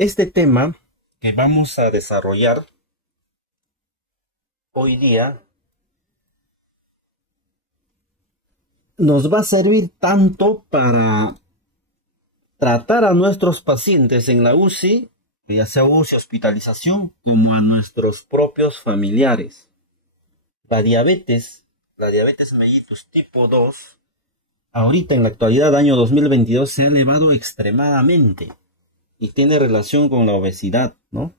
Este tema que vamos a desarrollar hoy día nos va a servir tanto para tratar a nuestros pacientes en la UCI, ya sea UCI hospitalización, como a nuestros propios familiares. La diabetes mellitus tipo 2, ahorita en la actualidad, año 2022, se ha elevado extremadamente y tiene relación con la obesidad, ¿no?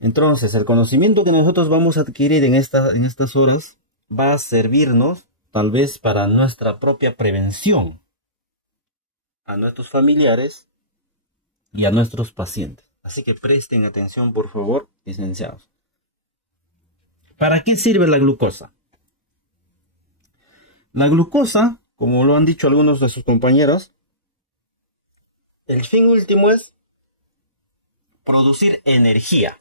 Entonces, el conocimiento que nosotros vamos a adquirir en estas horas va a servirnos tal vez para nuestra propia prevención a nuestros familiares y a nuestros pacientes. Así que presten atención, por favor, licenciados. ¿Para qué sirve la glucosa? La glucosa, como lo han dicho algunos de sus compañeros, el fin último es producir energía.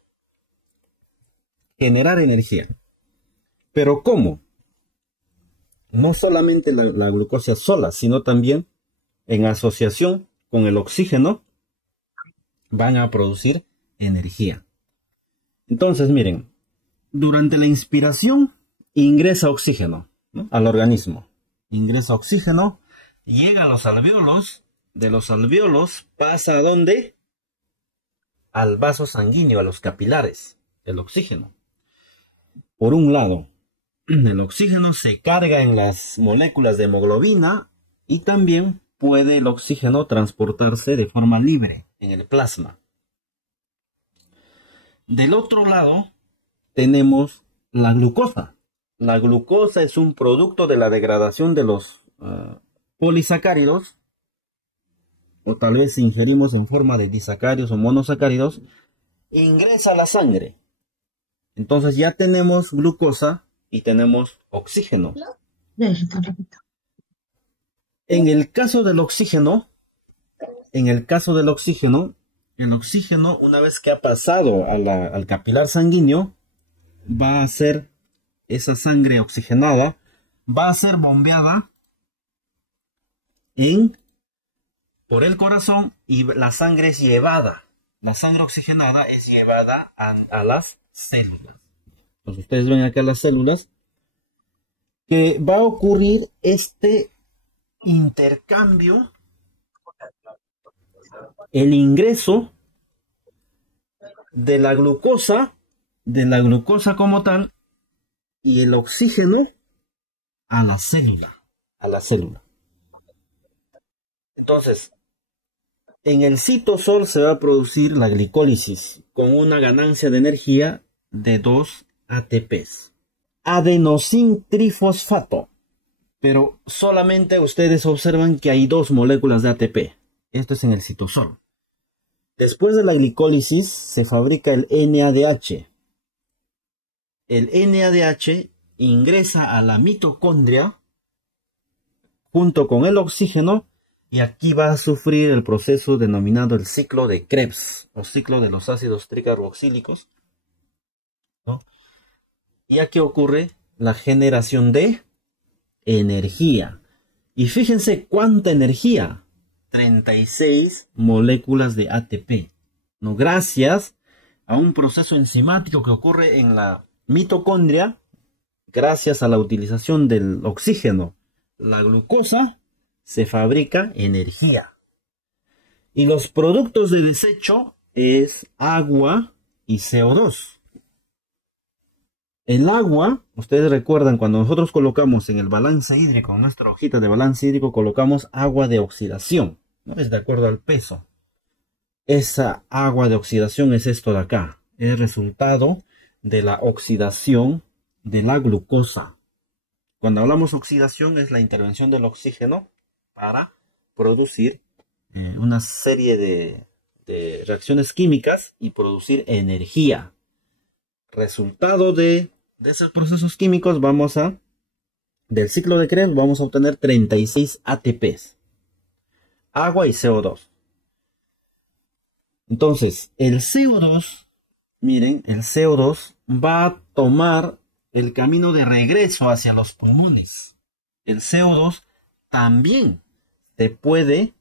Generar energía. ¿Pero cómo? No solamente la glucosa sola, sino también en asociación con el oxígeno van a producir energía. Entonces, miren, durante la inspiración ingresa oxígeno, ¿no?, al organismo. Ingresa oxígeno, llega a los alvéolos, de los alvéolos pasa ¿a dónde? Al vaso sanguíneo, a los capilares, el oxígeno. Por un lado, el oxígeno se carga en las moléculas de hemoglobina y también puede el oxígeno transportarse de forma libre en el plasma. Del otro lado tenemos la glucosa. La glucosa es un producto de la degradación de los polisacáridos, o tal vez ingerimos en forma de disacáridos o monosacáridos, ingresa a la sangre. Entonces ya tenemos glucosa y tenemos oxígeno. En el caso del oxígeno, el oxígeno, una vez que ha pasado al capilar sanguíneo, va a ser esa sangre oxigenada, va a ser bombeada por el corazón y la sangre es llevada. La sangre oxigenada es llevada a las células. Entonces ustedes ven acá las células, que va a ocurrir este intercambio, el ingreso de la glucosa como tal y el oxígeno a la célula. Entonces, en el citosol se va a producir la glicólisis con una ganancia de energía de 2 ATPs. Adenosintrifosfato. Pero solamente ustedes observan que hay 2 moléculas de ATP. Esto es en el citosol. Después de la glicólisis se fabrica el NADH. El NADH ingresa a la mitocondria junto con el oxígeno y aquí va a sufrir el proceso denominado el ciclo de Krebs o ciclo de los ácidos tricarboxílicos, ¿no? Y aquí ocurre la generación de energía. Y fíjense cuánta energía. 36 moléculas de ATP, ¿no? Gracias a un proceso enzimático que ocurre en la mitocondria, gracias a la utilización del oxígeno, la glucosa, se fabrica energía. Y los productos de desecho es agua y CO2. El agua, ustedes recuerdan cuando nosotros colocamos en el balance hídrico, en nuestra hojita de balance hídrico, colocamos agua de oxidación, ¿no? Es de acuerdo al peso. Esa agua de oxidación es esto de acá. Es resultado de la oxidación de la glucosa. Cuando hablamos oxidación es la intervención del oxígeno para producir una serie de reacciones químicas y producir energía. Resultado de esos procesos químicos del ciclo de Krebs vamos a obtener 36 ATPs. Agua y CO2. Entonces, el CO2, miren, el CO2 va a tomar el camino de regreso hacia los pulmones. El CO2 también se puede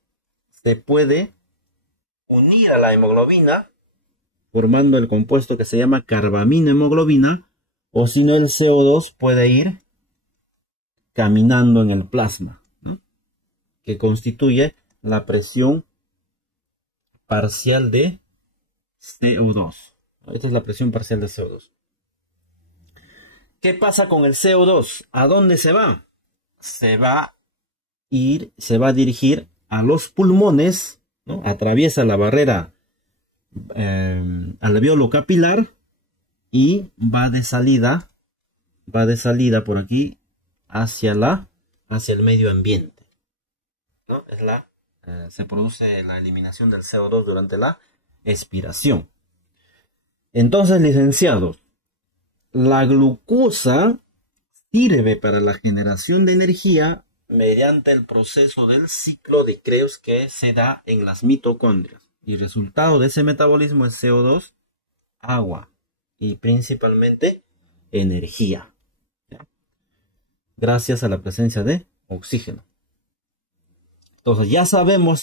unir a la hemoglobina, formando el compuesto que se llama carbaminohemoglobina, o si no el CO2 puede ir caminando en el plasma, ¿no? Que constituye la presión parcial de CO2. Esta es la presión parcial de CO2. ¿Qué pasa con el CO2? ¿A dónde se va? Se va a dirigir a los pulmones, ¿no? Atraviesa la barrera alveolo capilar y va de salida por aquí hacia el medio ambiente, ¿no? Se produce la eliminación del CO2 durante la expiración. Entonces, licenciados, la glucosa sirve para la generación de energía mediante el proceso del ciclo de Krebs que se da en las mitocondrias. Y el resultado de ese metabolismo es CO2, agua y principalmente energía, ¿ya? Gracias a la presencia de oxígeno. Entonces ya sabemos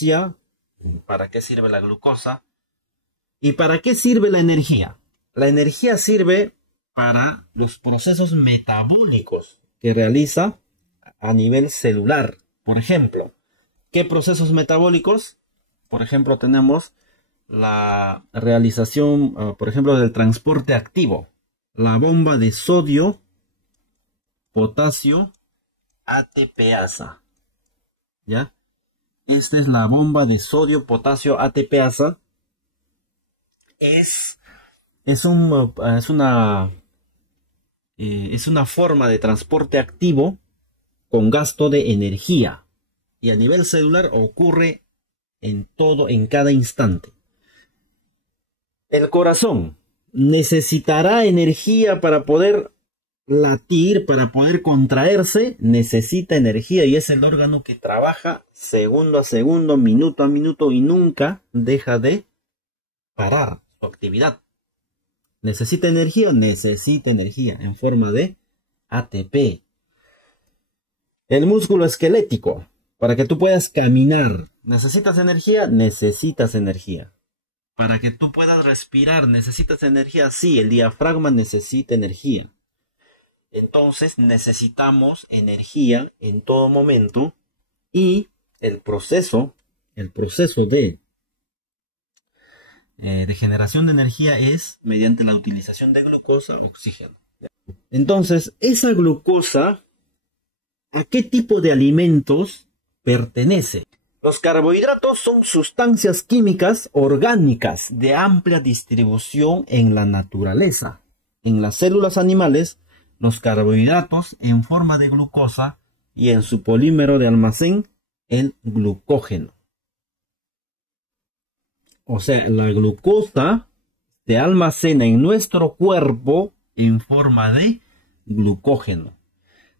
para qué sirve la glucosa y para qué sirve la energía. La energía sirve para los procesos metabólicos que realiza a nivel celular. Por ejemplo, ¿qué procesos metabólicos? Por ejemplo, tenemos la realización, por ejemplo, del transporte activo. La bomba de sodio, potasio, ATPasa. ¿Ya? Esta es la bomba de sodio, potasio, ATPasa. Es una forma de transporte activo con gasto de energía. Y a nivel celular ocurre en cada instante. El corazón necesitará energía para poder latir, para poder contraerse, necesita energía y es el órgano que trabaja segundo a segundo, minuto a minuto y nunca deja de parar su actividad. ¿Necesita energía? Necesita energía en forma de ATP. El músculo esquelético, para que tú puedas caminar, ¿necesitas energía? Necesitas energía. Para que tú puedas respirar, ¿necesitas energía? Sí, el diafragma necesita energía. Entonces necesitamos energía en todo momento y el proceso de generación de energía es mediante la utilización de glucosa o oxígeno. Entonces, esa glucosa, ¿a qué tipo de alimentos pertenece? Los carbohidratos son sustancias químicas orgánicas de amplia distribución en la naturaleza. En las células animales, los carbohidratos en forma de glucosa y en su polímero de almacén, el glucógeno. O sea, la glucosa se almacena en nuestro cuerpo en forma de glucógeno.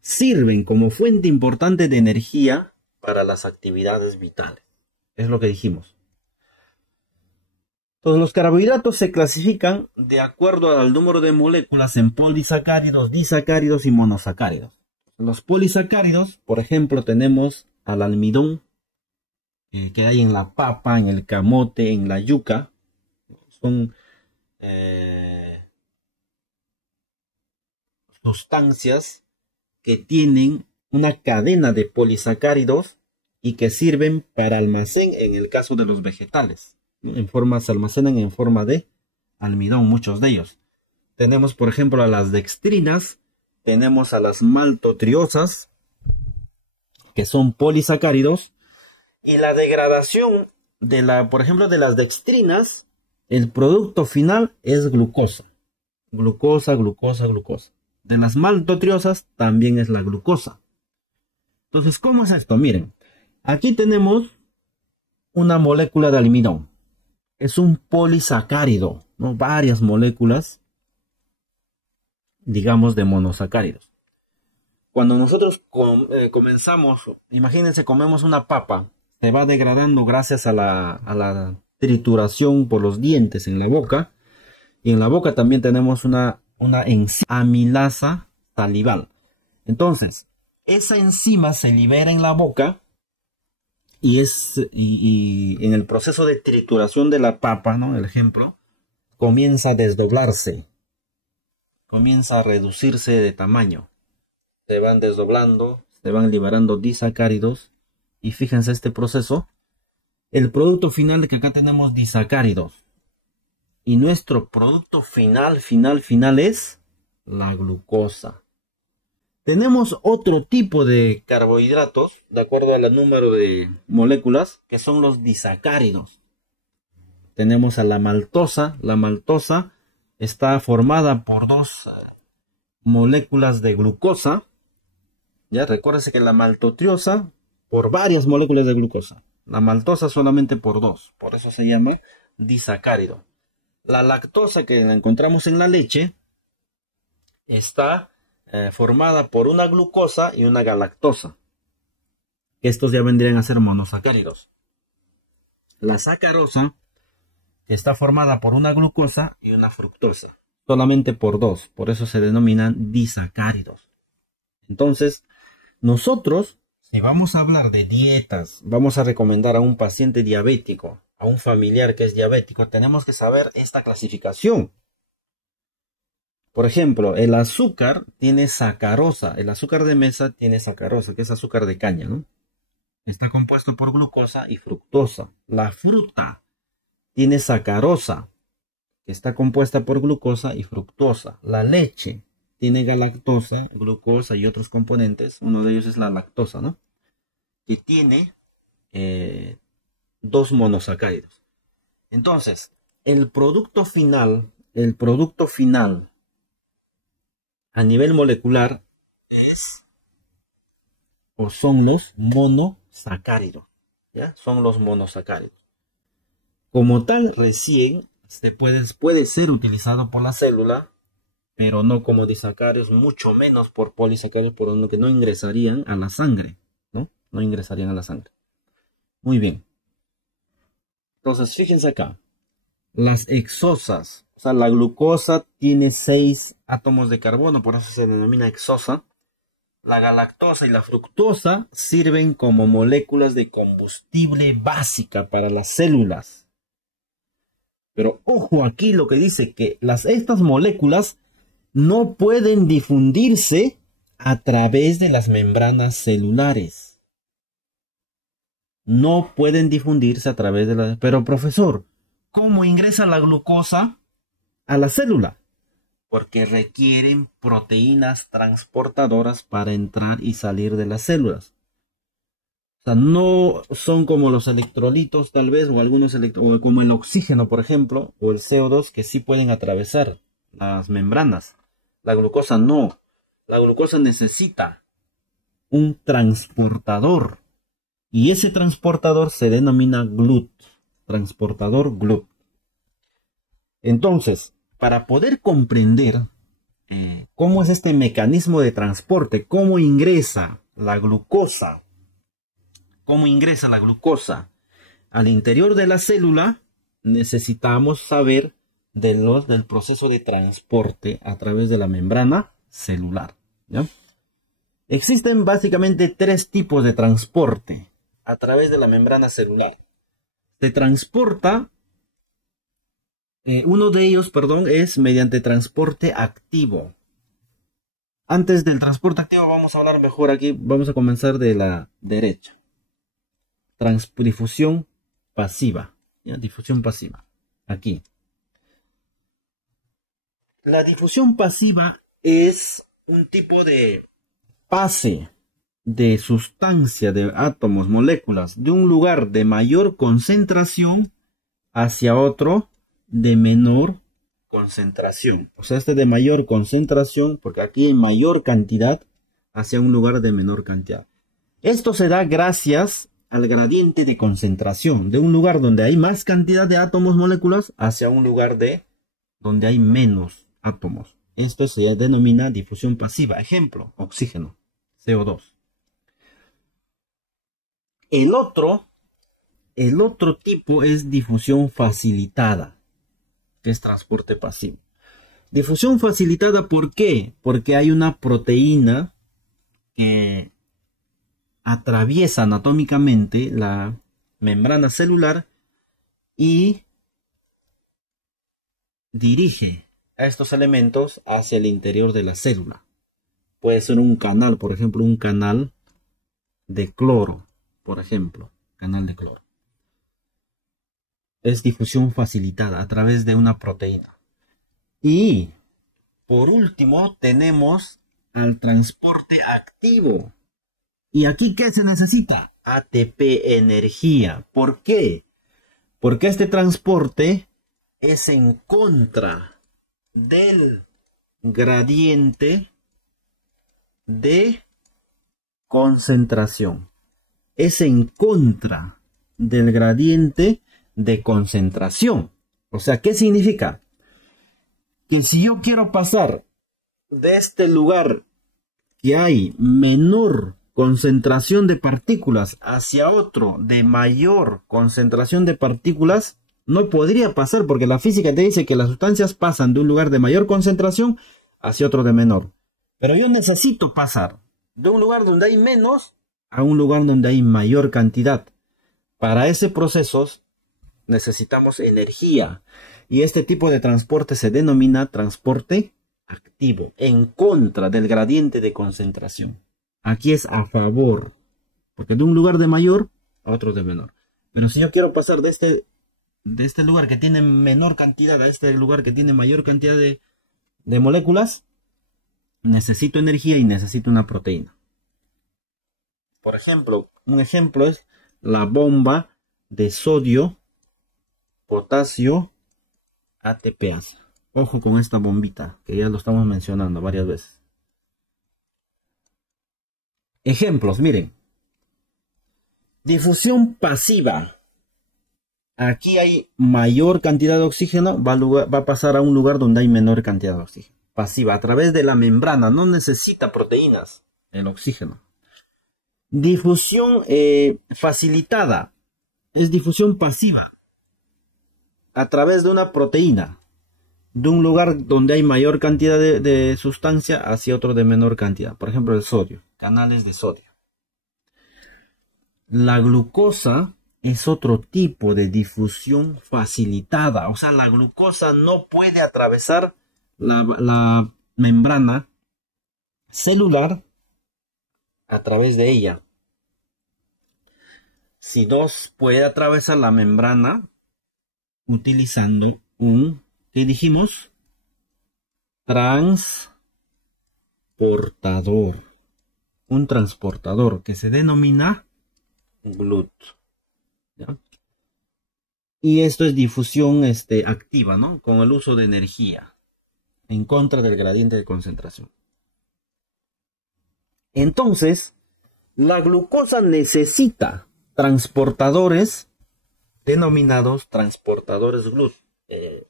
Sirven como fuente importante de energía para las actividades vitales. Es lo que dijimos. Entonces, los carbohidratos se clasifican de acuerdo al número de moléculas en polisacáridos, disacáridos y monosacáridos. Los polisacáridos, por ejemplo, tenemos al almidón, que hay en la papa, en el camote, en la yuca. Son sustancias que tienen una cadena de polisacáridos y que sirven para almacén en el caso de los vegetales. Se almacenan en forma de almidón, muchos de ellos. Tenemos, por ejemplo, a las dextrinas, tenemos a las maltotriosas, que son polisacáridos, y la degradación por ejemplo, de las dextrinas, el producto final es glucosa. Glucosa, glucosa, glucosa. De las maltotriosas también es la glucosa. Entonces, ¿cómo es esto? Miren, aquí tenemos una molécula de almidón. Es un polisacárido, ¿no? Varias moléculas, digamos, de monosacáridos. Cuando nosotros comenzamos, imagínense, comemos una papa, se va degradando gracias a la trituración por los dientes en la boca. Y en la boca también tenemos una enzima amilasa salival. Entonces, esa enzima se libera en la boca y en el proceso de trituración de la papa, ¿no? El ejemplo, comienza a desdoblarse, comienza a reducirse de tamaño. Se van desdoblando, se van liberando disacáridos. Y fíjense este proceso. El producto final que acá tenemos disacáridos. Y nuestro producto final es la glucosa. Tenemos otro tipo de carbohidratos, de acuerdo al número de moléculas, que son los disacáridos. Tenemos a la maltosa. La maltosa está formada por dos moléculas de glucosa. Ya, recuérdense que la maltotriosa por varias moléculas de glucosa. La maltosa solamente por dos. Por eso se llama disacárido. La lactosa que la encontramos en la leche está formada por una glucosa y una galactosa. Estos ya vendrían a ser monosacáridos. La sacarosa que está formada por una glucosa y una fructosa. Solamente por dos. Por eso se denominan disacáridos. Entonces, nosotros, si vamos a hablar de dietas, vamos a recomendar a un paciente diabético, a un familiar que es diabético, tenemos que saber esta clasificación. Por ejemplo, el azúcar tiene sacarosa, el azúcar de mesa tiene sacarosa, que es azúcar de caña, ¿no? Está compuesto por glucosa y fructosa. La fruta tiene sacarosa, que está compuesta por glucosa y fructosa. La leche tiene galactosa, glucosa y otros componentes. Uno de ellos es la lactosa, ¿no? Que tiene dos monosacáridos. Entonces, el producto final a nivel molecular es o son los monosacáridos. ¿Ya? Son los monosacáridos. Como tal, recién puede ser utilizado por la célula, pero no como disacáridos, mucho menos por polisacáridos, por lo que no ingresarían a la sangre, ¿no? No ingresarían a la sangre. Muy bien. Entonces, fíjense acá. Las hexosas, o sea, la glucosa tiene 6 átomos de carbono, por eso se denomina hexosa. La galactosa y la fructosa sirven como moléculas de combustible básica para las células. Pero ojo aquí lo que dice que estas moléculas no pueden difundirse a través de las membranas celulares. No pueden difundirse a través de las... Pero profesor, ¿cómo ingresa la glucosa a la célula? Porque requieren proteínas transportadoras para entrar y salir de las células. O sea, no son como los electrolitos tal vez, o algunos o como el oxígeno, por ejemplo, o el CO2, que sí pueden atravesar las membranas. La glucosa no. La glucosa necesita un transportador. Y ese transportador se denomina GLUT. Transportador GLUT. Entonces, para poder comprender cómo es este mecanismo de transporte, cómo ingresa la glucosa al interior de la célula, necesitamos saber del proceso de transporte a través de la membrana celular, ¿ya? Existen básicamente 3 tipos de transporte a través de la membrana celular. Se transporta, uno de ellos, es mediante transporte activo. Antes del transporte activo vamos a hablar mejor aquí, vamos a comenzar de la derecha. Difusión pasiva, ¿ya? Difusión pasiva, aquí. La difusión pasiva es un tipo de pase de sustancia, de átomos, moléculas, de un lugar de mayor concentración hacia otro de menor concentración. O sea, este de mayor concentración, porque aquí en mayor cantidad, hacia un lugar de menor cantidad. Esto se da gracias al gradiente de concentración, de un lugar donde hay más cantidad de átomos, moléculas, hacia un lugar donde hay menos átomos. Esto se denomina difusión pasiva. Ejemplo, oxígeno, CO2. El otro tipo es difusión facilitada, que es transporte pasivo. Difusión facilitada, ¿por qué? Porque hay una proteína que atraviesa anatómicamente la membrana celular y dirige a estos elementos hacia el interior de la célula. Puede ser un canal, por ejemplo, un canal de cloro, por ejemplo, canal de cloro. Es difusión facilitada a través de una proteína. Y por último tenemos al transporte activo. ¿Y aquí qué se necesita? ATP, energía. ¿Por qué? Porque este transporte es en contra del gradiente de concentración. Es en contra del gradiente de concentración. O sea, ¿qué significa? Que si yo quiero pasar de este lugar que hay menor concentración de partículas hacia otro de mayor concentración de partículas, no podría pasar porque la física te dice que las sustancias pasan de un lugar de mayor concentración hacia otro de menor. Pero yo necesito pasar de un lugar donde hay menos a un lugar donde hay mayor cantidad. Para ese proceso necesitamos energía. Y este tipo de transporte se denomina transporte activo, en contra del gradiente de concentración. Aquí es a favor, porque de un lugar de mayor a otro de menor. Pero si yo quiero pasar de este lugar que tiene menor cantidad a este lugar que tiene mayor cantidad de moléculas, necesito energía y necesito una proteína. Por ejemplo, un ejemplo es la bomba de sodio, potasio, ATPase. Ojo con esta bombita, que ya lo estamos mencionando varias veces. Ejemplos, miren. Difusión pasiva. Aquí hay mayor cantidad de oxígeno, va a pasar a un lugar donde hay menor cantidad de oxígeno. Pasiva, a través de la membrana, no necesita proteínas el oxígeno. Difusión facilitada, es difusión pasiva, a través de una proteína, de un lugar donde hay mayor cantidad de sustancia hacia otro de menor cantidad. Por ejemplo, el sodio, canales de sodio. La glucosa es otro tipo de difusión facilitada. O sea, la glucosa no puede atravesar la membrana celular a través de ella. Si dos puede atravesar la membrana utilizando un, ¿qué dijimos? Transportador. Un transportador que se denomina GLUT. ¿Ya? Y esto es difusión activa, ¿no? Con el uso de energía en contra del gradiente de concentración. Entonces, la glucosa necesita transportadores denominados transportadores GLUT.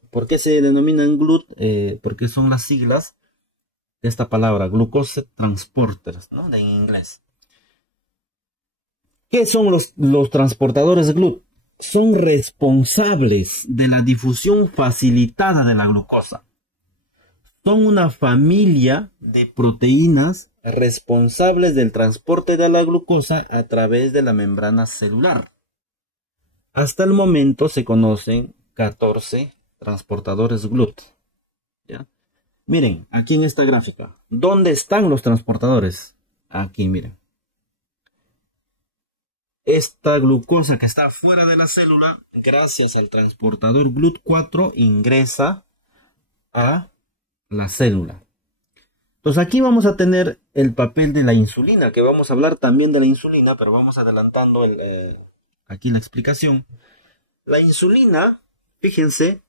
¿Por qué se denominan GLUT? Porque son las siglas de esta palabra, glucose transporters, ¿no? En inglés. ¿Qué son los transportadores GLUT? Son responsables de la difusión facilitada de la glucosa. Son una familia de proteínas responsables del transporte de la glucosa a través de la membrana celular. Hasta el momento se conocen 14 transportadores GLUT. ¿Ya? Miren, aquí en esta gráfica, ¿dónde están los transportadores? Aquí, miren. Esta glucosa que está fuera de la célula, gracias al transportador GLUT4, ingresa a la célula. Entonces aquí vamos a tener el papel de la insulina, que vamos a hablar también de la insulina, pero vamos adelantando aquí la explicación. La insulina, fíjense,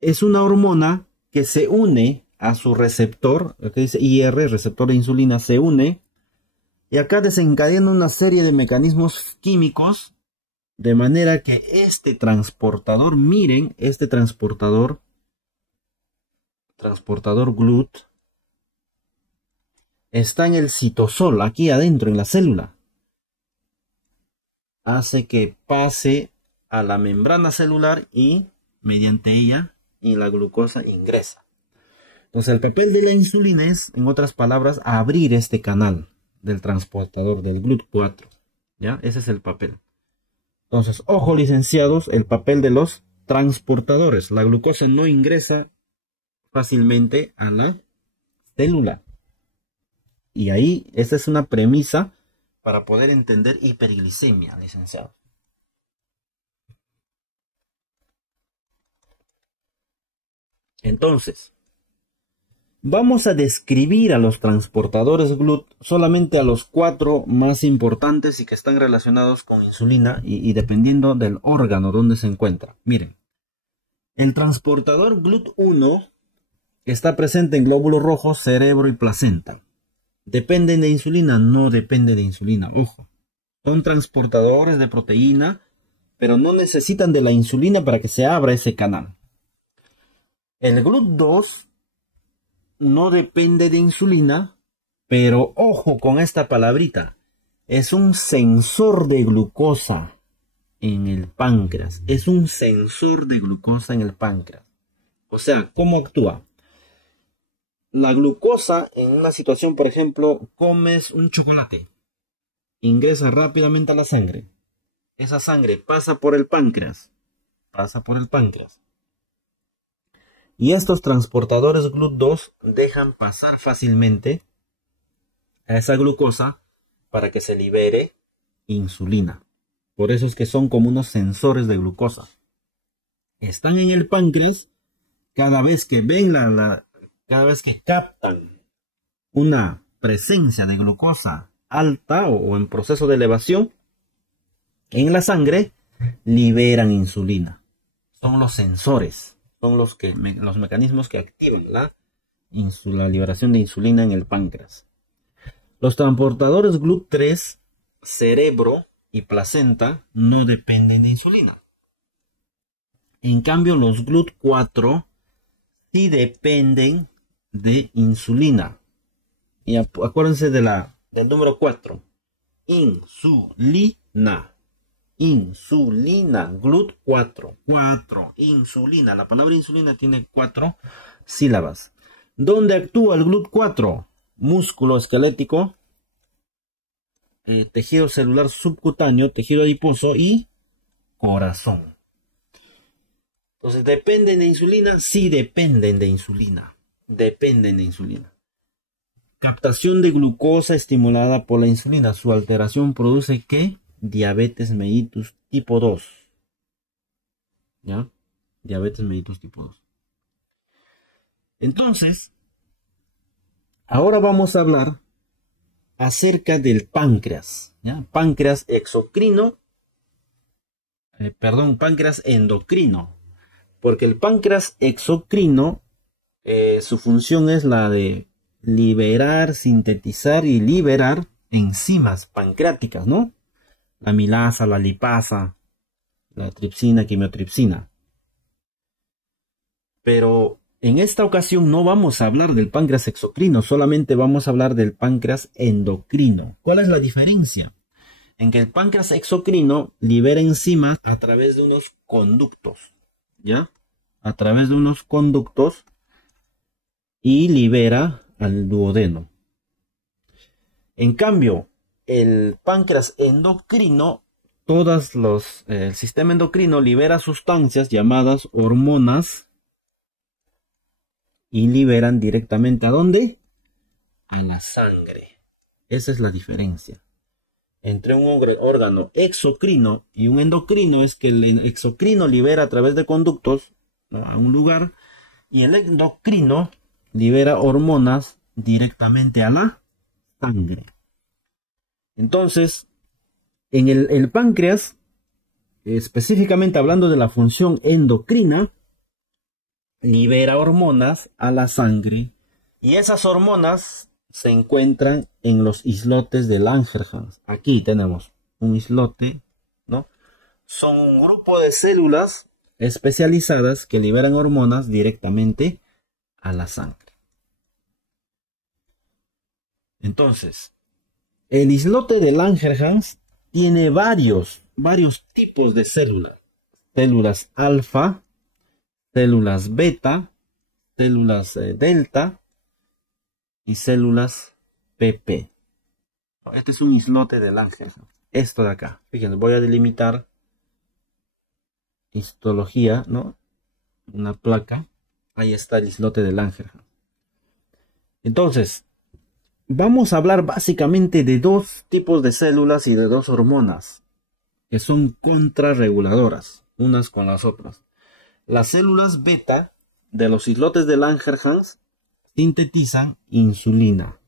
es una hormona que se une a su receptor, que dice IR, receptor de insulina, se une, y acá desencadena una serie de mecanismos químicos, de manera que este transportador, miren, este transportador GLUT, está en el citosol, aquí adentro en la célula. Hace que pase a la membrana celular y mediante ella y la glucosa ingresa. Entonces el papel de la insulina es, en otras palabras, abrir este canal. del transportador del GLUT4. ¿Ya? Ese es el papel. Entonces, ojo licenciados, el papel de los transportadores. La glucosa no ingresa fácilmente a la célula. Y ahí, esa es una premisa para poder entender hiperglicemia, licenciado. Entonces, vamos a describir a los transportadores GLUT, solamente a los 4 más importantes y que están relacionados con insulina y dependiendo del órgano donde se encuentra. Miren, el transportador GLUT1 está presente en glóbulos rojos, cerebro y placenta. ¿Dependen de insulina? No depende de insulina, ojo. Son transportadores de proteína, pero no necesitan de la insulina para que se abra ese canal. El GLUT2 no depende de insulina, pero ojo con esta palabrita. Es un sensor de glucosa en el páncreas. Es un sensor de glucosa en el páncreas. O sea, ¿cómo actúa? La glucosa en una situación, por ejemplo, comes un chocolate. Ingresa rápidamente a la sangre. Esa sangre pasa por el páncreas. Pasa por el páncreas. Y estos transportadores GLUT2 dejan pasar fácilmente a esa glucosa para que se libere insulina. Por eso es que son como unos sensores de glucosa. Están en el páncreas cada vez que ven cada vez que captan una presencia de glucosa alta o en proceso de elevación en la sangre, liberan insulina. Son los sensores. Son los mecanismos que activan la liberación de insulina en el páncreas. Los transportadores GLUT3, cerebro y placenta no dependen de insulina. En cambio, los GLUT4 sí dependen de insulina. Y acuérdense del número 4. Insulina. Insulina, GLUT4, 4, insulina. La palabra insulina tiene 4 sílabas. ¿Dónde actúa el GLUT4? Músculo esquelético, tejido celular subcutáneo, tejido adiposo y corazón. Entonces, ¿dependen de insulina? Sí, dependen de insulina. Dependen de insulina. Captación de glucosa estimulada por la insulina. Su alteración produce ¿qué? Diabetes mellitus tipo 2. ¿Ya? Diabetes mellitus tipo 2. Entonces, ahora vamos a hablar acerca del páncreas. ¿Ya? Páncreas exocrino. Páncreas endocrino. Porque el páncreas exocrino, su función es la de liberar, sintetizar y liberar enzimas pancreáticas, ¿no? La amilasa, la lipasa, la tripsina, quimiotripsina. Pero en esta ocasión no vamos a hablar del páncreas exocrino, solamente vamos a hablar del páncreas endocrino. ¿Cuál es la diferencia? En que el páncreas exocrino libera enzimas a través de unos conductos, ¿ya? A través de unos conductos y libera al duodeno. En cambio, el páncreas endocrino, el sistema endocrino libera sustancias llamadas hormonas y liberan directamente ¿a dónde? A la sangre. Esa es la diferencia entre un órgano exocrino y un endocrino. Es que el exocrino libera a través de conductos, ¿no?, a un lugar, y el endocrino libera hormonas directamente a la sangre. Entonces, en el páncreas, específicamente hablando de la función endocrina, libera hormonas a la sangre y esas hormonas se encuentran en los islotes de Langerhans. Aquí tenemos un islote, ¿no? Son un grupo de células especializadas que liberan hormonas directamente a la sangre. Entonces, el islote de Langerhans tiene varios tipos de células. Células alfa, células beta, células delta y células PP. Este es un islote de Langerhans. Esto de acá. Fíjense, voy a delimitar histología, ¿no? Una placa. Ahí está el islote de Langerhans. Entonces, vamos a hablar básicamente de dos tipos de células y de dos hormonas que son contrarreguladoras unas con las otras. Las células beta de los islotes de Langerhans sintetizan insulina.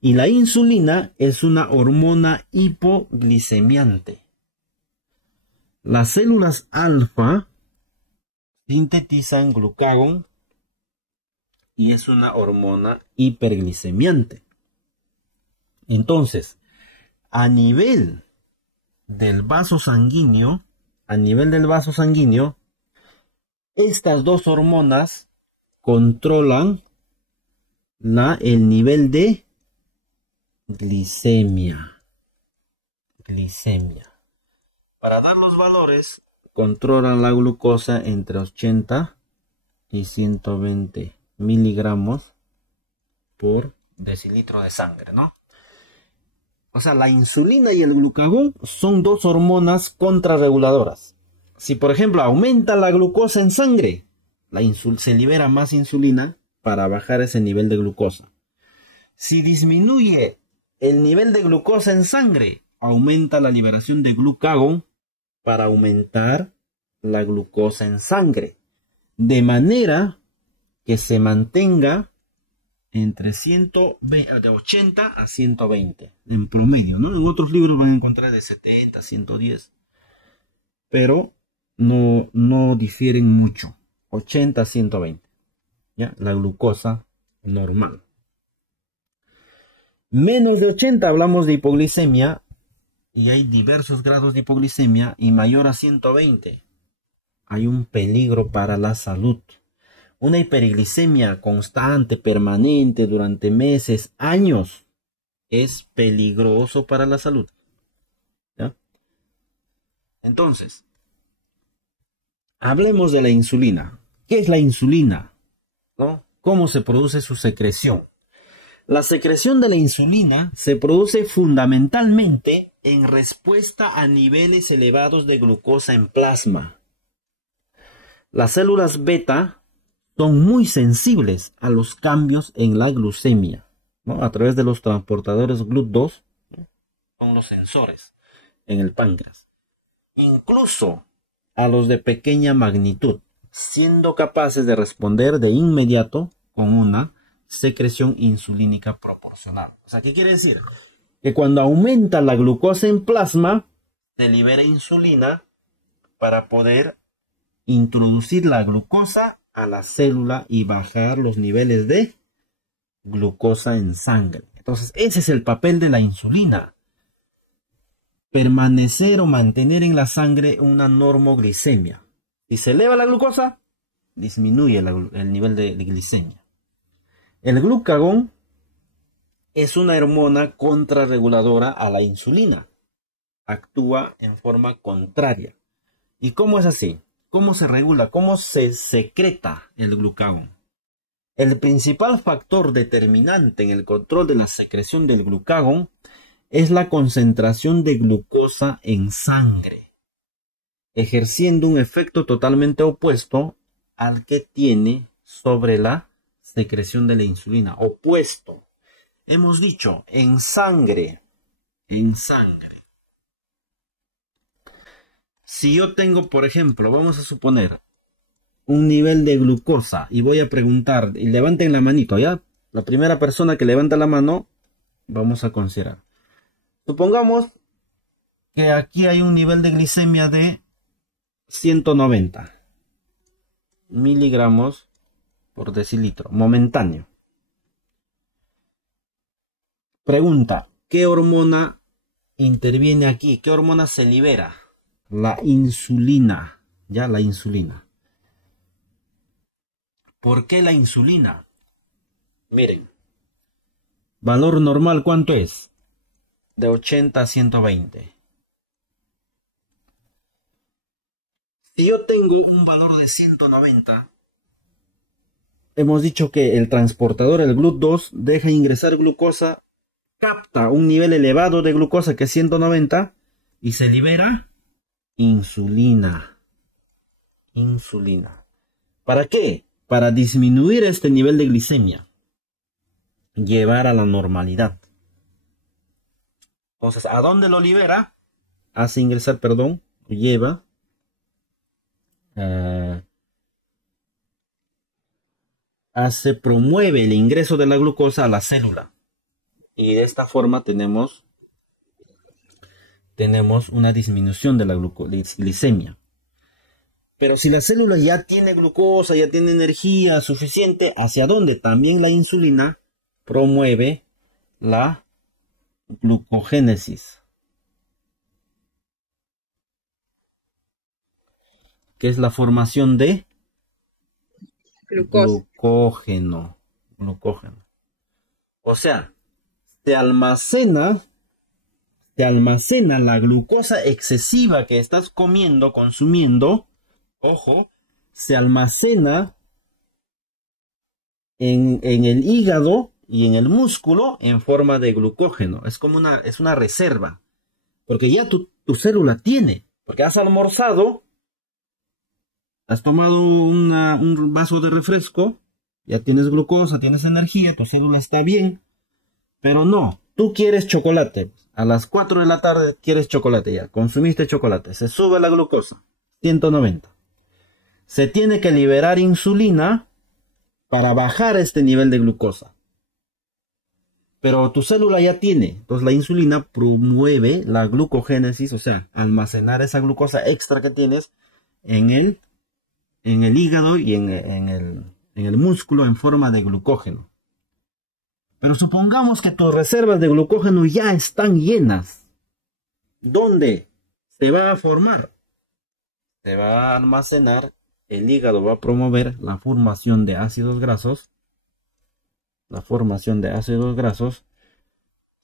Y la insulina es una hormona hipoglicemiante. Las células alfa sintetizan glucagón y es una hormona hiperglicemiante. Entonces, a nivel del vaso sanguíneo, estas dos hormonas controlan el nivel de glicemia. Para dar los valores, controlan la glucosa entre 80 y 120 miligramos por decilitro de sangre, ¿no? O sea, la insulina y el glucagón son dos hormonas contrarreguladoras. Si, por ejemplo, aumenta la glucosa en sangre, se libera más insulina para bajar ese nivel de glucosa. Si disminuye el nivel de glucosa en sangre, aumenta la liberación de glucagón para aumentar la glucosa en sangre. De manera que se mantenga entre de 80 a 120 en promedio, ¿no? En otros libros van a encontrar de 70 a 110, pero no difieren mucho. 80 a 120, ¿ya? La glucosa normal. Menos de 80 hablamos de hipoglicemia, y hay diversos grados de hipoglicemia, y mayor a 120 hay un peligro para la salud. Una hiperglicemia constante, permanente, durante meses, años, es peligroso para la salud, ¿ya? Entonces, hablemos de la insulina. ¿Qué es la insulina? ¿No? ¿Cómo se produce su secreción? La secreción de la insulina se produce fundamentalmente en respuesta a niveles elevados de glucosa en plasma. Las células beta son muy sensibles a los cambios en la glucemia, ¿no? A través de los transportadores GLUT2, ¿no? Son los sensores en el páncreas. Incluso a los de pequeña magnitud, siendo capaces de responder de inmediato con una secreción insulínica proporcional. O sea, ¿qué quiere decir? Que cuando aumenta la glucosa en plasma, se libera insulina para poder introducir la glucosa a la célula y bajar los niveles de glucosa en sangre. Entonces, ese es el papel de la insulina. Permanecer o mantener en la sangre una normoglicemia. Si se eleva la glucosa, disminuye el nivel de glicemia. El glucagón es una hormona contrarreguladora a la insulina. Actúa en forma contraria. ¿Y cómo es así? ¿Cómo se regula? ¿Cómo se secreta el glucagón? El principal factor determinante en el control de la secreción del glucagón es la concentración de glucosa en sangre, ejerciendo un efecto totalmente opuesto al que tiene sobre la secreción de la insulina. Opuesto. Hemos dicho, en sangre. Si yo tengo, por ejemplo, vamos a suponer un nivel de glucosa y voy a preguntar, y levanten la manito, ¿ya? La primera persona que levanta la mano, vamos a considerar. Supongamos que aquí hay un nivel de glicemia de 190 miligramos por decilitro, momentáneo. Pregunta, ¿qué hormona interviene aquí? ¿Qué hormona se libera? La insulina, ya la insulina. ¿Por qué la insulina? Miren, valor normal, ¿cuánto es? De 80 a 120. Si yo tengo un valor de 190, hemos dicho que el transportador, el GLUT2, deja ingresar glucosa capta un nivel elevado de glucosa que es 190 y se libera insulina. Insulina. ¿Para qué? Para disminuir este nivel de glicemia. Llevar a la normalidad. Entonces, ¿a dónde lo libera? Hace ingresar, perdón, lleva promueve el ingreso de la glucosa a la célula. Y de esta forma tenemos una disminución de la glicemia. Pero si la célula ya tiene glucosa, ya tiene energía suficiente, ¿hacia dónde? También la insulina promueve la glucogénesis, que es la formación de glucógeno. O sea, se almacena la glucosa excesiva que estás consumiendo, ojo, se almacena en el hígado y en el músculo en forma de glucógeno. Es como una reserva, porque ya tu célula tiene, porque has almorzado, has tomado un vaso de refresco, ya tienes glucosa, tienes energía, tu célula está bien, pero no, tú quieres chocolate. A las 4 de la tarde quieres chocolate ya, consumiste chocolate, se sube la glucosa, 190. Se tiene que liberar insulina para bajar este nivel de glucosa. Pero tu célula ya tiene, entonces la insulina promueve la glucogénesis, o sea, almacenar esa glucosa extra que tienes en el hígado y en el músculo en forma de glucógeno. Pero supongamos que tus reservas de glucógeno ya están llenas. ¿Dónde se va a formar? Se va a almacenar, el hígado va a promover la formación de ácidos grasos. La formación de ácidos grasos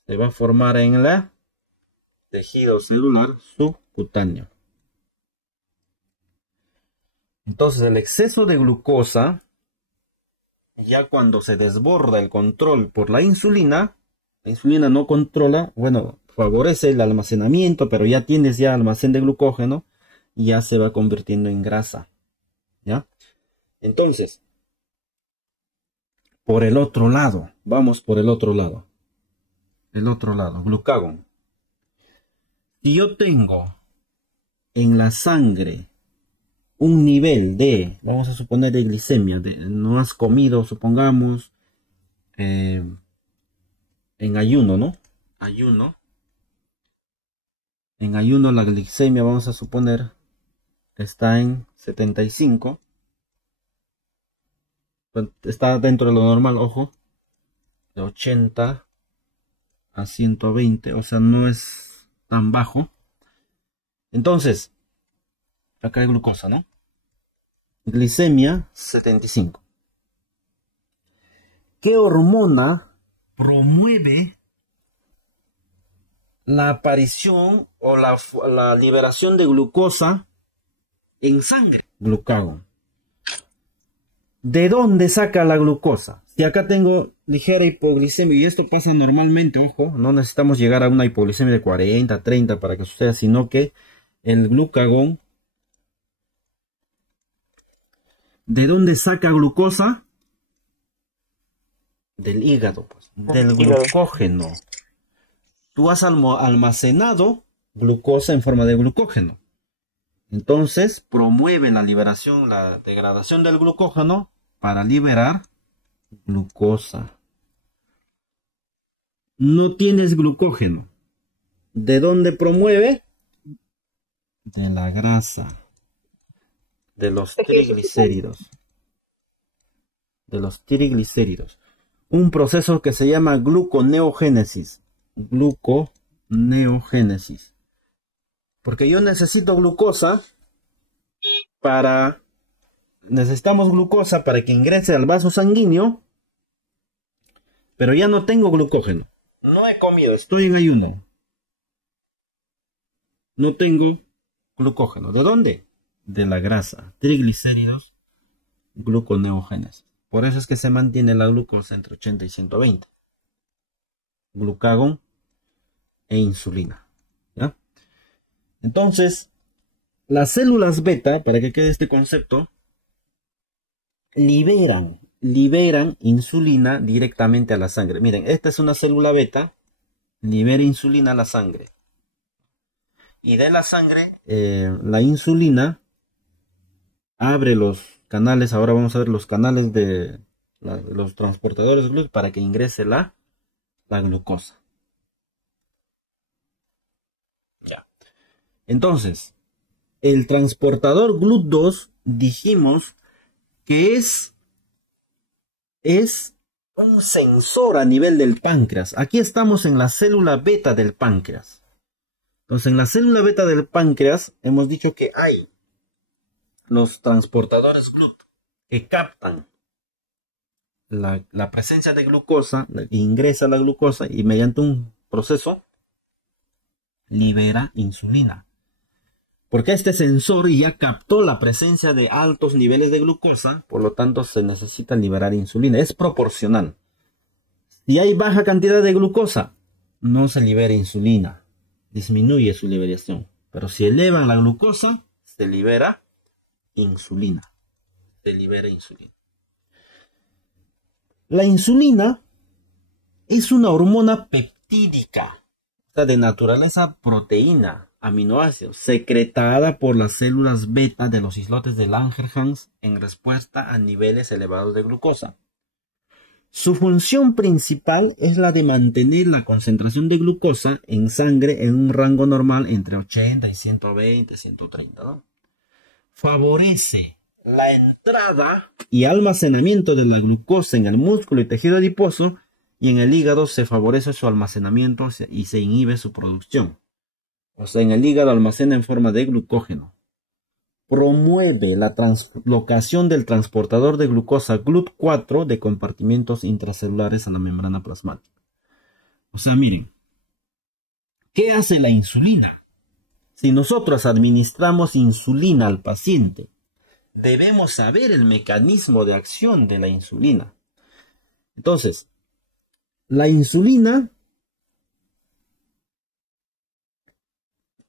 se va a formar en el tejido celular subcutáneo. Entonces el exceso de glucosa, ya cuando se desborda el control por la insulina no controla, bueno, favorece el almacenamiento, pero ya tienes almacén de glucógeno y ya se va convirtiendo en grasa. ¿Ya? Entonces, por el otro lado, vamos por el otro lado. El otro lado, glucagón. Si yo tengo en la sangre un nivel de, vamos a suponer, de glicemia, no has comido, supongamos, en ayuno, ¿no? En ayuno la glicemia, vamos a suponer, está en 75. Está dentro de lo normal, ojo, de 80 a 120, o sea, no es tan bajo. Entonces, acá hay glucosa, ¿no? Glicemia 75. ¿Qué hormona promueve la aparición o la liberación de glucosa en sangre? Glucagón. ¿De dónde saca la glucosa? Si acá tengo ligera hipoglicemia, y esto pasa normalmente, ojo, no necesitamos llegar a una hipoglicemia de 40, 30 para que suceda, sino que el glucagón, ¿de dónde saca glucosa? Del hígado, pues, del glucógeno. Tú has almacenado glucosa en forma de glucógeno. Entonces, promueve la liberación, la degradación del glucógeno para liberar glucosa. No tienes glucógeno. ¿De dónde promueve? De la grasa. De los triglicéridos. De los triglicéridos. Un proceso que se llama gluconeogénesis. Gluconeogénesis. Porque yo necesito glucosa necesitamos glucosa para que ingrese al vaso sanguíneo, pero ya no tengo glucógeno. No he comido, estoy en ayuno. No tengo glucógeno. ¿De dónde? De la grasa. Triglicéridos, gluconeogénesis. Por eso es que se mantiene la glucosa entre 80 y 120. glucagón e insulina. ¿Ya? Entonces, las células beta, para que quede este concepto, liberan insulina directamente a la sangre. Miren, esta es una célula beta, libera insulina a la sangre. Y de la sangre, la insulina abre los canales. Ahora vamos a ver los canales de los transportadores GLUT para que ingrese la glucosa. Ya. Entonces, el transportador GLUT2 dijimos que es un sensor a nivel del páncreas. Aquí estamos en la célula beta del páncreas. Entonces, en la célula beta del páncreas hemos dicho que hay los transportadores GLUT que captan la presencia de glucosa, ingresa la glucosa y mediante un proceso libera insulina. Porque este sensor ya captó la presencia de altos niveles de glucosa, por lo tanto se necesita liberar insulina. Es proporcional. Si hay baja cantidad de glucosa, no se libera insulina. Disminuye su liberación. Pero si elevan la glucosa, se libera insulina. Se libera insulina. La insulina es una hormona peptídica, o sea, de naturaleza proteína, aminoácidos, secretada por las células beta de los islotes de Langerhans en respuesta a niveles elevados de glucosa. Su función principal es la de mantener la concentración de glucosa en sangre en un rango normal entre 80 y 120, 130, ¿no? Favorece la entrada y almacenamiento de la glucosa en el músculo y tejido adiposo, y en el hígado se favorece su almacenamiento y se inhibe su producción. O sea, en el hígado almacena en forma de glucógeno. Promueve la translocación del transportador de glucosa GLUT4 de compartimentos intracelulares a la membrana plasmática. O sea, miren, ¿qué hace la insulina? Si nosotros administramos insulina al paciente, debemos saber el mecanismo de acción de la insulina. Entonces, la insulina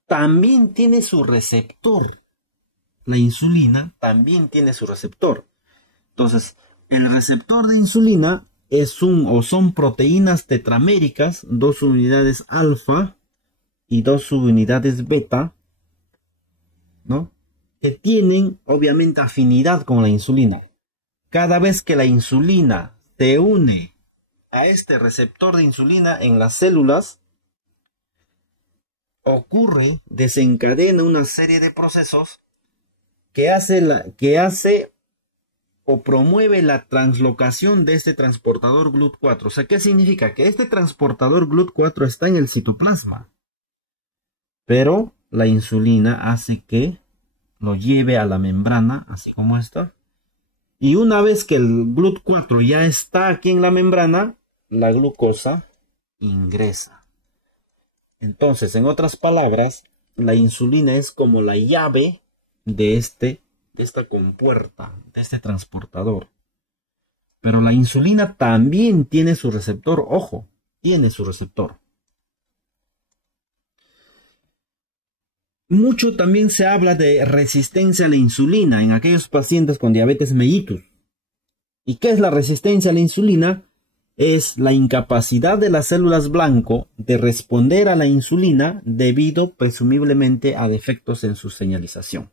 también tiene su receptor. La insulina también tiene su receptor. Entonces, el receptor de insulina son proteínas tetraméricas, 2 unidades alfa y 2 subunidades beta, ¿no? Que tienen obviamente afinidad con la insulina. Cada vez que la insulina se une a este receptor de insulina en las células, desencadena una serie de procesos que hace o promueve la translocación de este transportador GLUT4. O sea, ¿qué significa? Que este transportador GLUT4 está en el citoplasma, pero la insulina hace que lo lleve a la membrana, así como esta. Y una vez que el GLUT4 ya está aquí en la membrana, la glucosa ingresa. Entonces, en otras palabras, la insulina es como la llave de esta compuerta, de este transportador. Pero la insulina también tiene su receptor, ojo, tiene su receptor. Mucho también se habla de resistencia a la insulina en aquellos pacientes con diabetes mellitus. ¿Y qué es la resistencia a la insulina? Es la incapacidad de las células blanco de responder a la insulina debido presumiblemente a defectos en su señalización.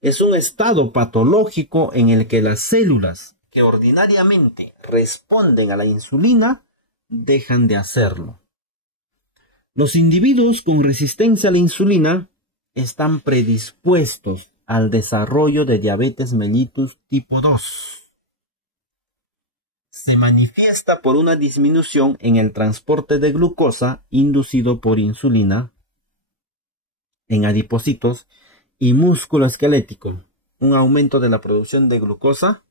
Es un estado patológico en el que las células que ordinariamente responden a la insulina dejan de hacerlo. Los individuos con resistencia a la insulina están predispuestos al desarrollo de diabetes mellitus tipo 2. Se manifiesta por una disminución en el transporte de glucosa inducido por insulina en adipocitos y músculo esquelético, un aumento de la producción de glucosa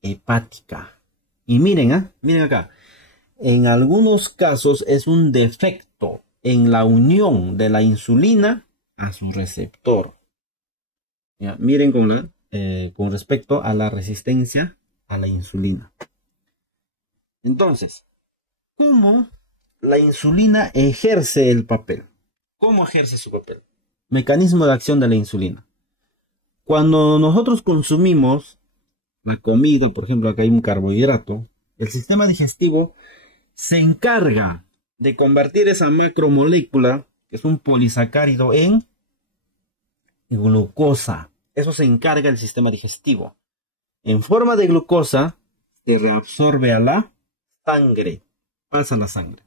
hepática. Y miren, miren acá, en algunos casos es un defecto en la unión de la insulina a su receptor. Ya, miren con respecto a la resistencia a la insulina. Entonces, ¿cómo la insulina ejerce el papel. ¿Cómo ejerce su papel? Mecanismo de acción de la insulina. Cuando nosotros consumimos la comida, por ejemplo, acá hay un carbohidrato, el sistema digestivo se encarga de convertir esa macromolécula, que es un polisacárido, en glucosa. Eso se encarga el sistema digestivo. En forma de glucosa se reabsorbe a la sangre, pasa a la sangre.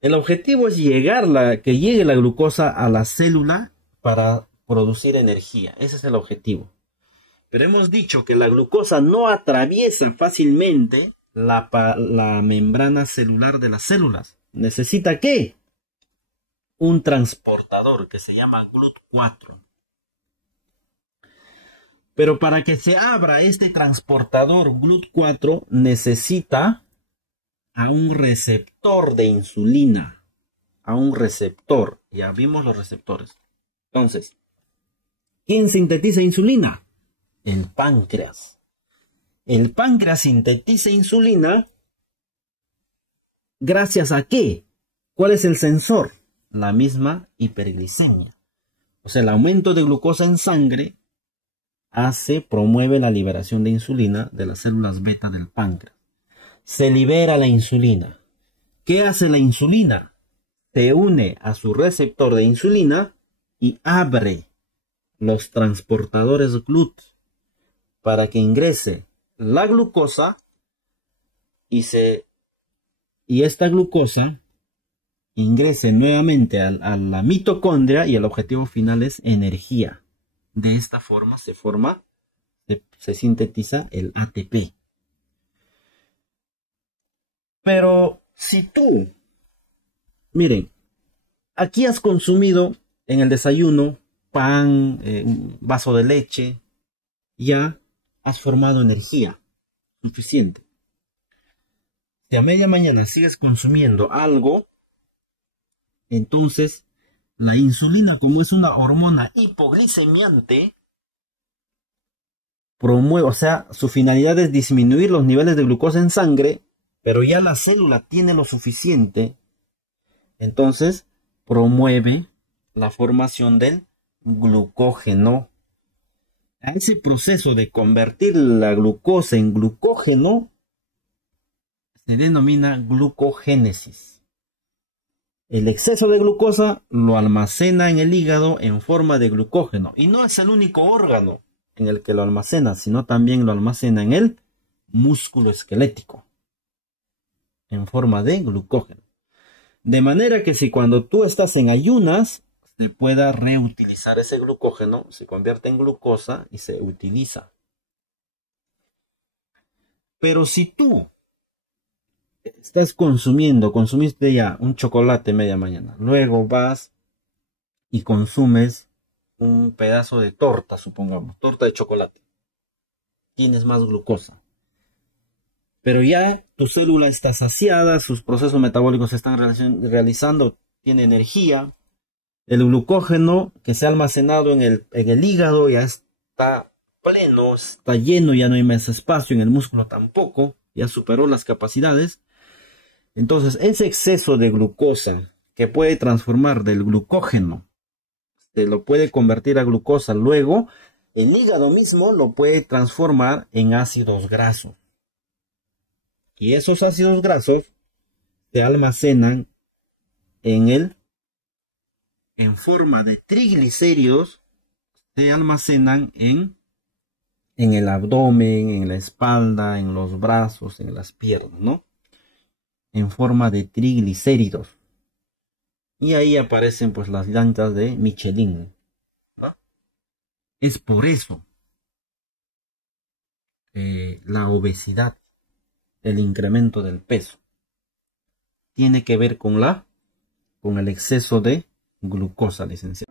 El objetivo es que llegue la glucosa a la célula para producir energía. Ese es el objetivo. Pero hemos dicho que la glucosa no atraviesa fácilmente la membrana celular de las células. ¿Necesita qué? Un transportador que se llama GLUT4. Pero para que se abra este transportador GLUT4 necesita a un receptor de insulina. A un receptor. Ya vimos los receptores. Entonces, ¿quién sintetiza insulina? El páncreas. El páncreas sintetiza insulina ¿gracias a qué? ¿Cuál es el sensor? La misma hiperglicemia. O sea, el aumento de glucosa en sangre promueve la liberación de insulina de las células beta del páncreas. Se libera la insulina. ¿Qué hace la insulina? Se une a su receptor de insulina y abre los transportadores GLUT para que ingrese la glucosa y esta glucosa ingrese nuevamente a la mitocondria y el objetivo final es energía. De esta forma se sintetiza el ATP. Pero si tú, miren, aquí has consumido en el desayuno pan, un vaso de leche, ya has formado energía suficiente. Si a media mañana sigues consumiendo algo, entonces la insulina, como es una hormona hipoglicemiante, promueve, o sea, su finalidad es disminuir los niveles de glucosa en sangre, pero ya la célula tiene lo suficiente, entonces promueve la formación del glucógeno. A ese proceso de convertir la glucosa en glucógeno se denomina glucogénesis. El exceso de glucosa lo almacena en el hígado en forma de glucógeno. Y no es el único órgano en el que lo almacena, sino también lo almacena en el músculo esquelético, en forma de glucógeno. De manera que si cuando tú estás en ayunas, se pueda reutilizar ese glucógeno, se convierte en glucosa y se utiliza. Pero si tú estás consumiste ya un chocolate media mañana, luego vas y consumes un pedazo de torta, supongamos, torta de chocolate, tienes más glucosa. Pero ya tu célula está saciada, sus procesos metabólicos se están realizando, tiene energía. El glucógeno que se ha almacenado en el hígado ya está pleno, está lleno, ya no hay más espacio, en el músculo tampoco, ya superó las capacidades. Entonces, ese exceso de glucosa que puede transformar del glucógeno, se lo puede convertir a glucosa, luego el hígado mismo lo puede transformar en ácidos grasos. Y esos ácidos grasos se almacenan en forma de triglicéridos, se almacenan en el abdomen, en la espalda, en los brazos, en las piernas, ¿no? En forma de triglicéridos. Y ahí aparecen pues las llantas de Michelin, ¿no? Es por eso la obesidad, el incremento del peso, tiene que ver con el exceso de glucosa, licenciado.